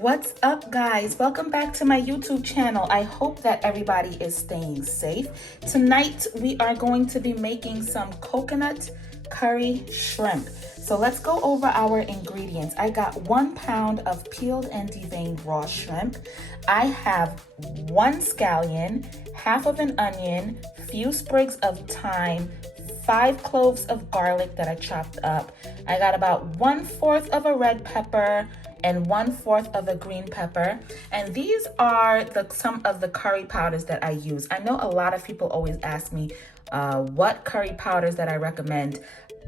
What's up, guys? Welcome back to my YouTube channel. I hope that everybody is staying safe. Tonight we are going to be making some coconut curry shrimp. So let's go over our ingredients. I got 1 pound of peeled and deveined raw shrimp. I have 1 scallion, half of an onion, few sprigs of thyme, 5 cloves of garlic that I chopped up. I got about 1/4 of a red pepper and 1/4 of a green pepper. And these are some of the curry powders that I use. I know a lot of people always ask me what curry powders that I recommend.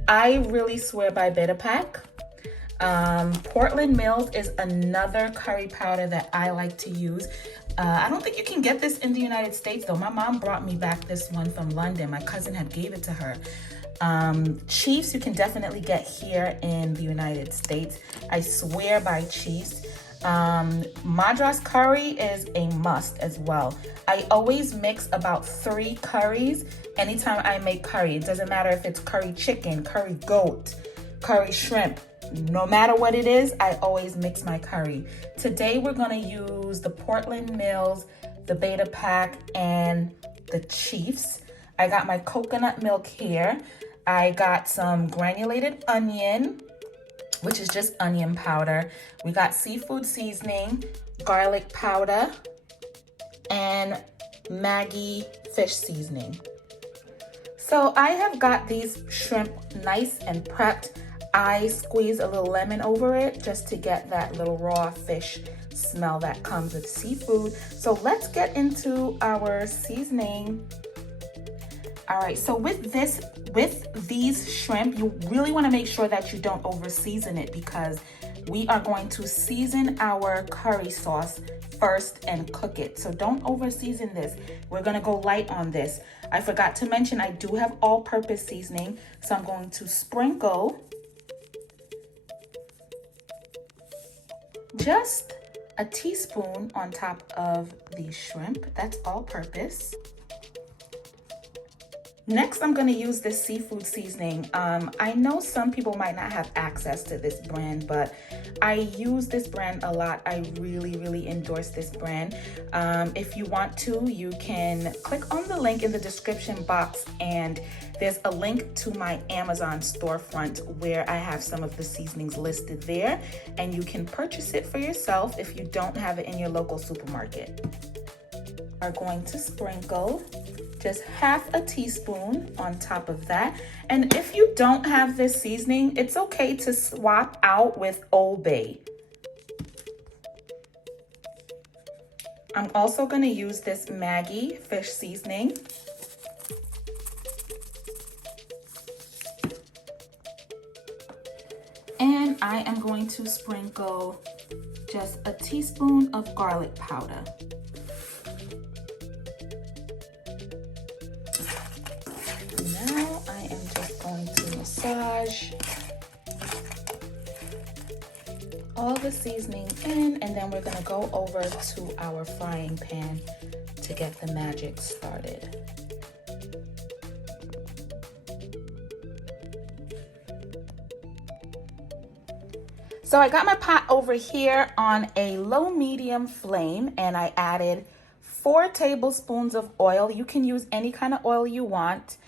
I really swear by Pack. Portland Mills is another curry powder that I like to use. I don't think you can get this in the United States though. My mom brought me back this one from London. My cousin had gave it to her. Chiefs you can definitely get here in the United States. I swear by Chiefs. Madras curry is a must as well. I always mix about 3 curries anytime I make curry. It doesn't matter if it's curry chicken, curry goat, curry shrimp. No matter what it is, I always mix my curry. Today we're gonna use the Portland Mills, the Pack, and the Chiefs. I got my coconut milk here. I got some granulated onion, which is just onion powder. We got seafood seasoning, garlic powder, and Maggi fish seasoning. So I have got these shrimp nice and prepped. I squeeze a little lemon over it just to get that little raw fish smell that comes with seafood. So let's get into our seasoning. All right, so with these shrimp, you really want to make sure that you don't over season it because we are going to season our curry sauce first and cook it. So don't over season this. We're gonna go light on this. I forgot to mention I do have all-purpose seasoning, so I'm going to sprinkle just a teaspoon on top of the shrimp. That's all-purpose. Next, I'm gonna use this seafood seasoning. I know some people might not have access to this brand, but I use this brand a lot. I really endorse this brand. If you want to, you can click on the link in the description box and there's a link to my Amazon storefront where I have some of the seasonings listed there and you can purchase it for yourself if you don't have it in your local supermarket. Are going to sprinkle just half a teaspoon on top of that. And if you don't have this seasoning, it's okay to swap out with Old Bay. I'm also gonna use this Maggi fish seasoning. And I am going to sprinkle just a teaspoon of garlic powder. Now I am just going to massage all the seasoning in, and then we're gonna go over to our frying pan to get the magic started. So I got my pot over here on a low-medium flame and I added 4 tablespoons of oil. You can use any kind of oil you want.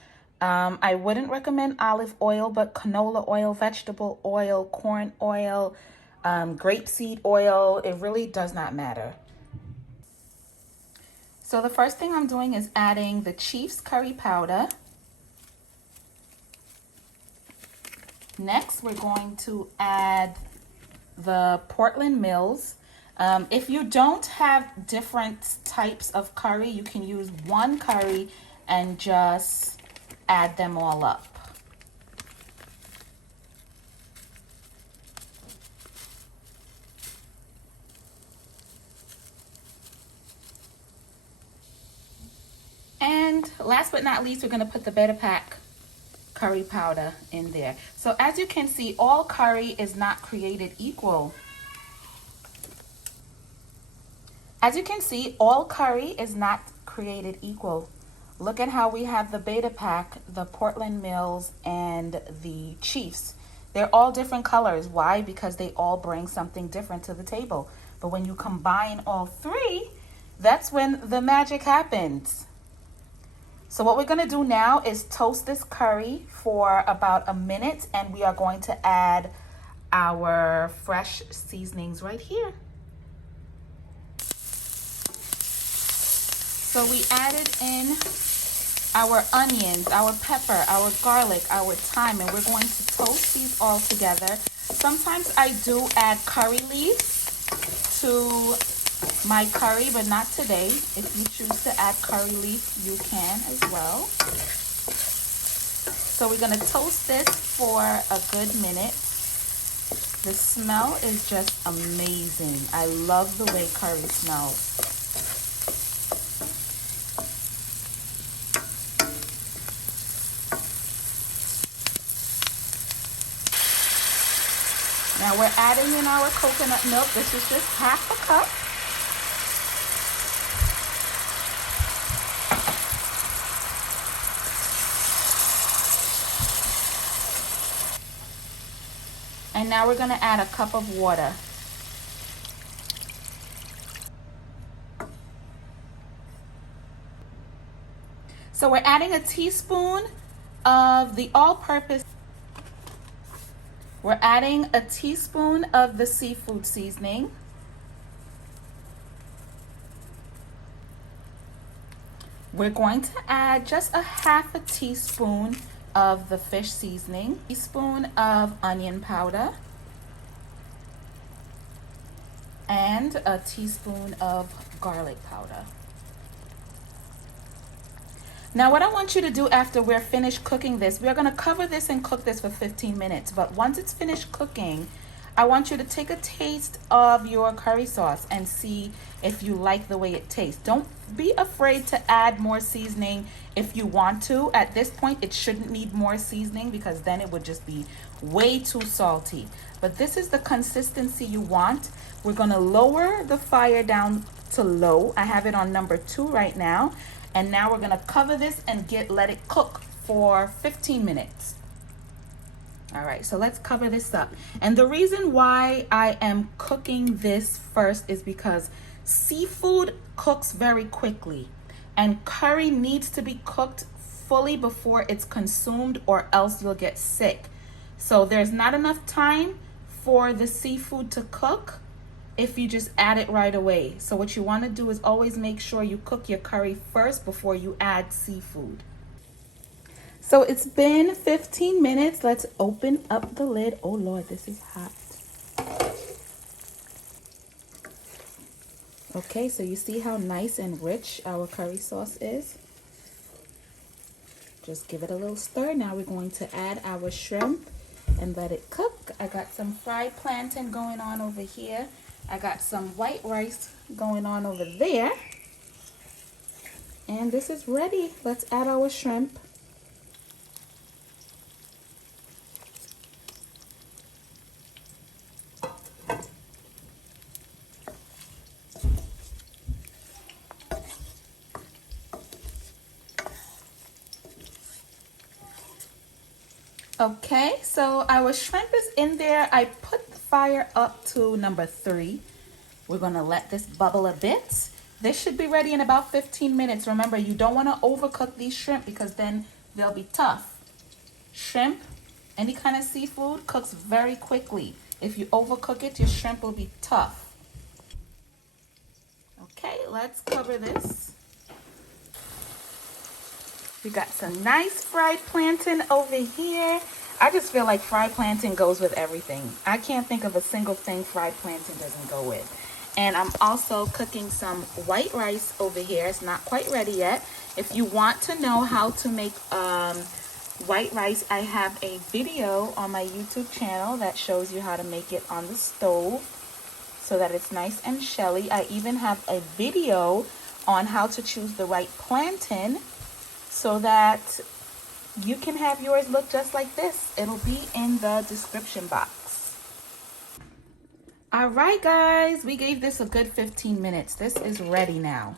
I wouldn't recommend olive oil, but canola oil, vegetable oil, corn oil, grapeseed oil, it really does not matter. So the first thing I'm doing is adding the Chiefs curry powder. Next, we're going to add the Portland Mills. If you don't have different types of curry, you can use 1 curry and just add them all up. And last but not least, we're gonna put the Pack curry powder in there. So as you can see, all curry is not created equal. As you can see, all curry is not created equal. Look at how we have the Pack, the Portland Mills, and the Chiefs. They're all different colors. Why? Because they all bring something different to the table. But when you combine all three, that's when the magic happens. So what we're gonna do now is toast this curry for about a minute, and we are going to add our fresh seasonings right here. So we added in our onions, our pepper, our garlic, our thyme, and we're going to toast these all together. Sometimes I do add curry leaves to my curry, but not today. If you choose to add curry leaf, you can as well. So we're gonna toast this for a good minute. The smell is just amazing. I love the way curry smells. Now we're adding in our coconut milk. This is just half a cup. And now we're gonna add a cup of water. So we're adding a teaspoon of the all-purpose. We're adding a teaspoon of the seafood seasoning. We're going to add just a half a teaspoon of the fish seasoning, a teaspoon of onion powder, and a teaspoon of garlic powder. Now what I want you to do after we're finished cooking this, we're gonna cover this and cook this for 15 minutes. But once it's finished cooking, I want you to take a taste of your curry sauce and see if you like the way it tastes. Don't be afraid to add more seasoning if you want to. At this point, it shouldn't need more seasoning because then it would just be way too salty. But this is the consistency you want. We're gonna lower the fire down to low. I have it on number 2 right now. And now we're gonna cover this and let it cook for 15 minutes. All right, so let's cover this up. And the reason why I am cooking this first is because seafood cooks very quickly, and curry needs to be cooked fully before it's consumed, or else you'll get sick. So there's not enough time for the seafood to cook if you just add it right away. So what you want to do is always make sure you cook your curry first before you add seafood. So it's been 15 minutes. Let's open up the lid. Oh Lord, this is hot. Okay, so you see how nice and rich our curry sauce is? Just give it a little stir. Now we're going to add our shrimp and let it cook. I got some fried plantain going on over here. I got some white rice going on over there. And this is ready. Let's add our shrimp. Okay, so our shrimp is in there. I put the fire up to number 3. We're gonna let this bubble a bit. This should be ready in about 15 minutes. Remember, you don't wanna overcook these shrimp because then they'll be tough. Shrimp, any kind of seafood, cooks very quickly. If you overcook it, your shrimp will be tough. Okay, let's cover this. We got some nice fried plantain over here. I just feel like fried plantain goes with everything. I can't think of a single thing fried plantain doesn't go with. And I'm also cooking some white rice over here. It's not quite ready yet. If you want to know how to make white rice, I have a video on my YouTube channel that shows you how to make it on the stove so that it's nice and shelly. I even have a video on how to choose the right plantain so that you can have yours look just like this. It'll be in the description box. All right, guys, we gave this a good 15 minutes. This is ready now.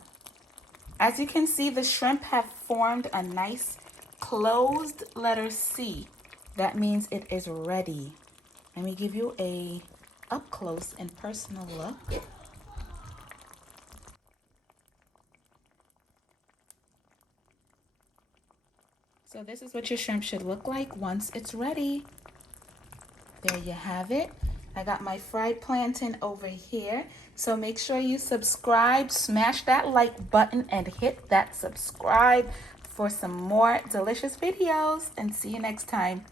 As you can see, the shrimp have formed a nice closed letter C. That means it is ready. Let me give you a up close and personal look. So this is what your shrimp should look like once it's ready. There you have it. I got my fried plantain over here. So make sure you subscribe, smash that like button, and hit that subscribe for some more delicious videos. And see you next time.